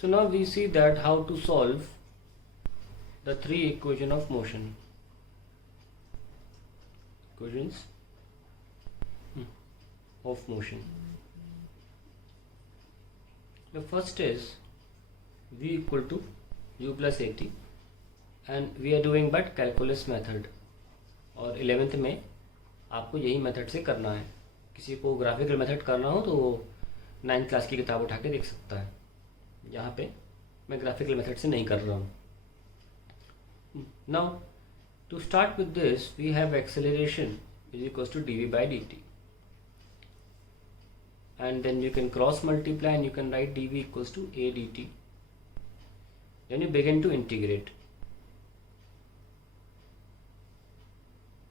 So now we see that how to solve the three equations of motion. The first is v equal to u plus at, and we are doing but calculus method. और 11th में आपको यही method से करना है. किसी को graphical method करना हो तो वो 9th क्लास की किताब उठा के देख सकता है. यहाँ पे मैं ग्राफिकल मेथड से नहीं कर रहा हूँ. Now to start with this, we have acceleration is equals to dv by dt, and then you can cross multiply and you can write dv equals to a dt. Then you begin to integrate.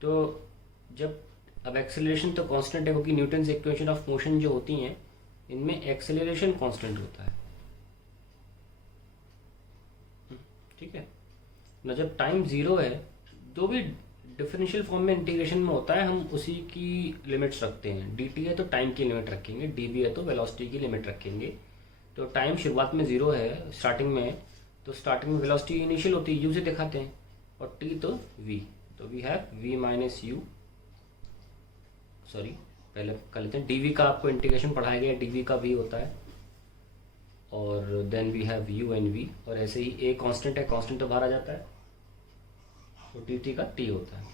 तो जब अब acceleration तो constant है क्योंकि Newton's equation of motion जो होती हैं इनमें एक्सेलरेशन कांस्टेंट होता है. ठीक है ना. जब टाइम ज़ीरो है जो भी डिफरेंशियल फॉर्म में इंटीग्रेशन में होता है हम उसी की लिमिट्स रखते हैं. dt है तो टाइम की लिमिट रखेंगे, dv है तो वेलोसिटी की लिमिट रखेंगे. तो टाइम शुरुआत में ज़ीरो है स्टार्टिंग में, तो स्टार्टिंग में वेलोसिटी इनिशियल होती है, u से दिखाते हैं, और t तो v. तो we have v minus u, sorry पहले कर लेते हैं. dv का आपको इंटीग्रेशन पढ़ाया गया, dv का v होता है, और then we have u and v. और ऐसे ही a कांस्टेंट है, कांस्टेंट तो बाहर आ जाता है, तो dt का t होता है,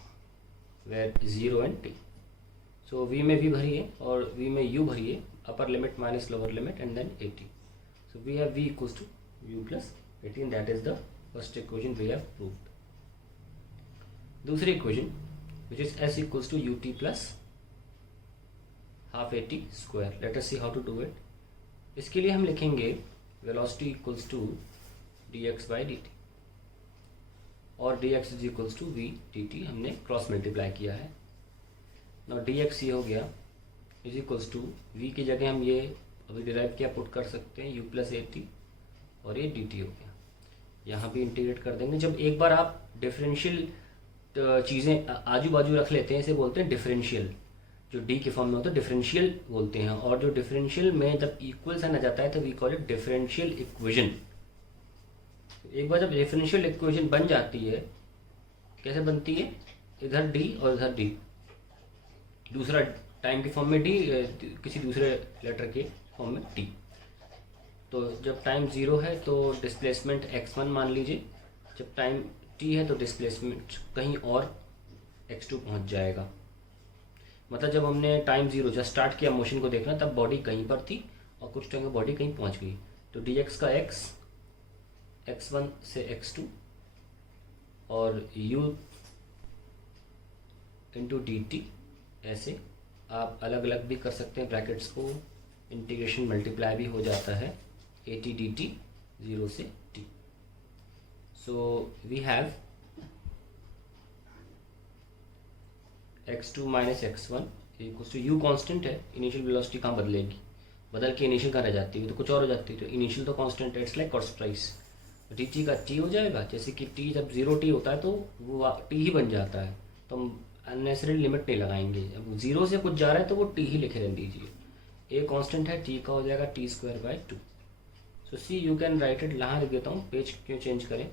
where 0 and t. So v में v भरिए और v में u भरिए, upper limit minus lower limit and then at. So we have v equals to u plus 18. That is the first equation we have proved. दूसरी equation which is s equals to ut plus half at square. Let us see how to do it. इसके लिए हम लिखेंगे velocity equals to dx by dt, और dx is equals to v dt. हमने cross multiply किया है. Now dx ये हो गया इज इक्वल्स टू v की जगह हम ये अभी डिराइव किया पुट कर सकते हैं u प्लस at, और ये dt हो गया. यहाँ भी इंटीग्रेट कर देंगे. जब एक बार आप डिफरेंशियल चीज़ें आजू बाजू रख लेते हैं, इसे बोलते हैं डिफरेंशियल. जो डी के फॉर्म में होता है डिफरेंशियल बोलते हैं, और जो डिफरेंशियल में जब इक्वल साइन आ जाता है तो we call it differential equation. एक बार जब डिफरेंशियल इक्वेशन बन जाती है, कैसे बनती है, इधर डी और इधर डी, दूसरा टाइम के फॉर्म में डी, किसी दूसरे लेटर के फॉर्म में टी. तो जब टाइम ज़ीरो है तो डिस्प्लेसमेंट x1 मान लीजिए, जब टाइम t है तो डिस्प्लेसमेंट कहीं और x2 पहुंच जाएगा. मतलब जब हमने टाइम ज़ीरो जब स्टार्ट किया मोशन को देखना, तब बॉडी कहीं पर थी और कुछ टाइम में बॉडी कहीं पहुंच गई. तो dx का x, x1 से x2, और u इंटू dt. ऐसे आप अलग अलग भी कर सकते हैं ब्रैकेट्स को. इंटीग्रेशन मल्टीप्लाई भी हो जाता है, at dt 0 से t. So we have x2 minus x1 equals to u constant है. इनिशियल वेलोसिटी कहाँ बदलेगी, बदल के इनिशियल कहाँ रह जाती है, तो कुछ और हो जाती है. तो इनिशियल तो कांस्टेंट है, it's like cost price. dt का t हो जाएगा, जैसे कि t जब 0t होता है तो वो t ही बन जाता है, तो हम अननेसेसरी लिमिट नहीं लगाएंगे. अब 0 से कुछ जा रहा है तो वो t ही लिखे रहने दीजिए. a कांस्टेंट है, t का हो जाएगा t square by 2. So see you can write it. यहाँ लिख देता हूँ, पेज क्यों चेंज करें.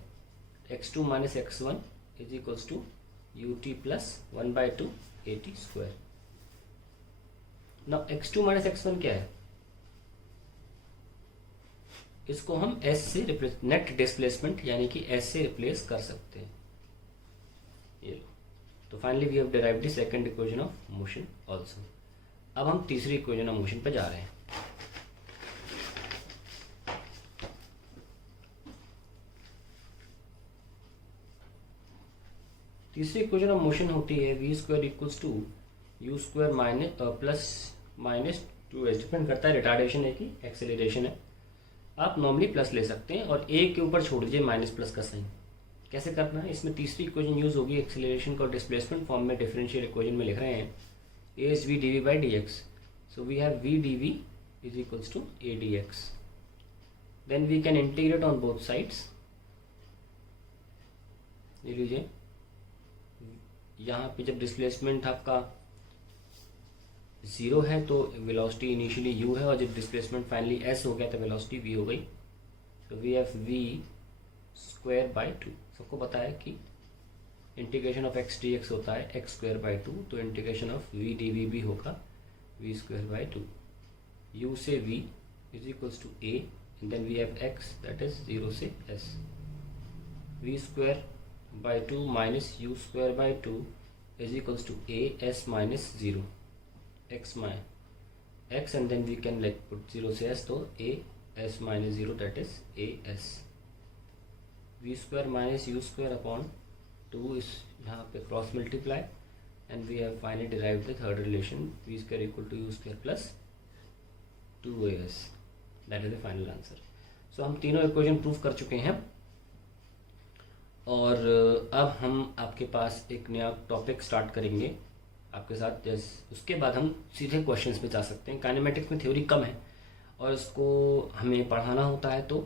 x2 minus x1 is equals to ut plus 1 by 2 at square. Now x2 minus x1 क्या है, इसको हम s से रिप्लेस, नेट डिस्प्लेसमेंट यानी कि s से रिप्लेस कर सकते हैं. ये लो. तो finally we have derived the second equation of motion also. अब हम तीसरी इक्वेशन ऑफ मोशन पे जा रहे हैं. तीसरी इक्वेशन ऑफ मोशन होती है v square equals to u square minus plus minus 2h. Depend करता है रिटार्डेशन है कि एक्सेलरेशन है. आप नॉर्मली प्लस ले सकते हैं और a के ऊपर छोड़ दीजिए माइनस प्लस का साइन. कैसे करना है, इसमें तीसरी इक्वेशन यूज होगी एक्सेलरेशन को डिस्प्लेसमेंट फॉर्म में डिफरेंशियल इक्वेशन में लिख रहे हैं. a is v dv by dx. So we have v dv is equals to a dx. Then we can integrate on both sides. ले लीजिए, यहाँ पे जब डिस्प्लेसमेंट आपका 0 है तो वेलोसिटी इनिशियली u है, और जब डिस्प्लेसमेंट फाइनली s हो गया तो वेलोसिटी v हो गई. तो we have v square by 2। सबको पता है कि integration of x d x होता है एक्स स्क्वायर बाई 2, तो integration of v d v भी होगा वी स्क्वायर बाई 2। u से v is equals to a and then we have x that is 0 से s। v square by 2 minus u square by 2 is equals to a s minus 0 x x and then we can let put 0 से s, तो a s minus 0 that is a s। v square minus u square upon 2 इस यहाँ पे cross multiply and we have finally derived the third relation v square equal to u square plus 2as, that is the final answer. So हम तीनों equation prove कर चुके हैं और अब हम आपके पास एक नया टॉपिक स्टार्ट करेंगे आपके साथ। जैसे उसके बाद हम सीधे क्वेश्चंस पे जा सकते हैं। काइनेमेटिक्स में थ्योरी कम है और इसको हमें पढ़ाना होता है तो